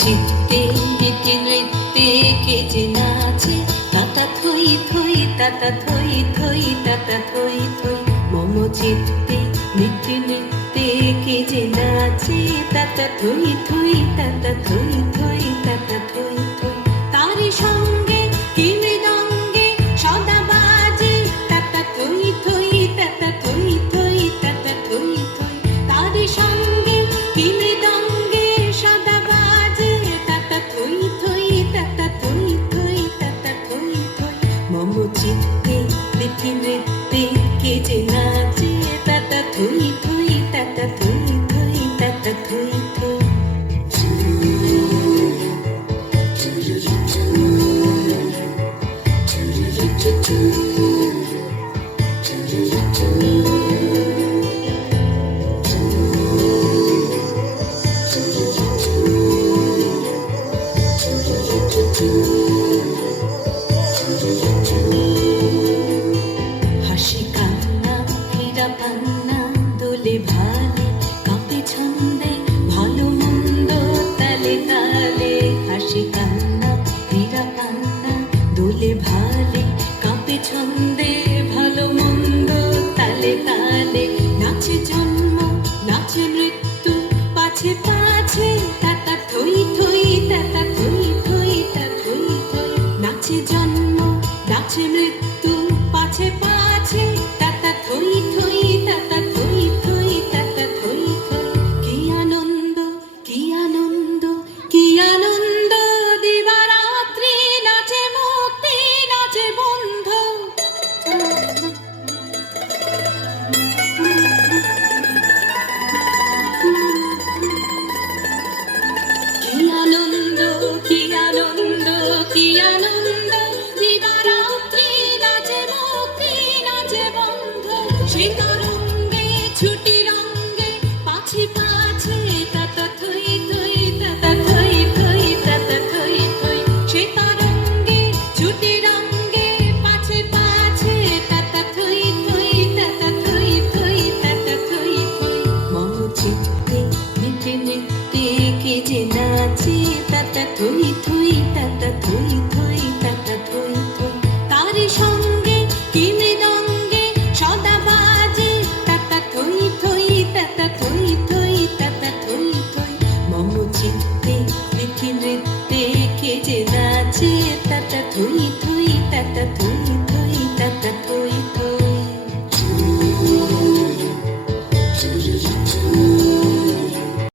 চিত্তে নীতি নৃত্যে কে যে নাচে, তাতা থই থই তাতা থই থই তাতা থই থই। মম চিত্তে নীতি নৃত্যে কে যে নাচে, তাতা থই থই তাতা থই থই তাতা থই থই। তারি সঙ্গে কি মৃদঙ্গে সদা বাজে, তাতা থই থই তাতা থই থই তাতা থই থই। তারি সঙ্গে কি মৃদঙ্গে সদা বাজে, তাতা থই থই তাতা থই থই তাতা থই থই। মম চিত্তে নীতি নৃত্যে কে যে নাচে, তাতা থই থই তাতা থই থই তাতা থই থই। হাসি কান্না হীরা পান্না দোলে ভালে, কাঁপে ছন্দে ভালো মন্দ তালে তালে। হাসি কান্না হীরা পান্না দোলে ভালে, কাঁপে ছন্দে ভালো মন্দ তালে তালে। নাচে জন্ম নাচে মৃত্যু পাছে পাছে, তাতা থই থই তাতা থই থই তাতা থই থই। নাচে জন্ম নাচে মৃত্যু পাছে পাছে, তাতা থই থই তাতা থই থই তাতা থই থই। কি আনন্দ কি আনন্দ কি আনন্দ, দিবারাত্রি নাচে মুক্তি নাচে বন্ধ। কি আনন্দ কি আনন্দ কি আনন্দ, দিবারাত্রি নাচে মুক্তি নাচে বন্ধ। সে তরঙ্গে ছুটি রঙ্গে পাছে পাছে, তাতা থই থই তাতা থই থই তাতা থই থই। সে তরঙ্গে ছুটি রঙ্গে পাছে পাছে, তাতা থই থই তাতা থই থই তাতা থই থই। মম চিত্তে নীতি নৃত্যে কে যে নাচে, তাতা থই থই তাতা থই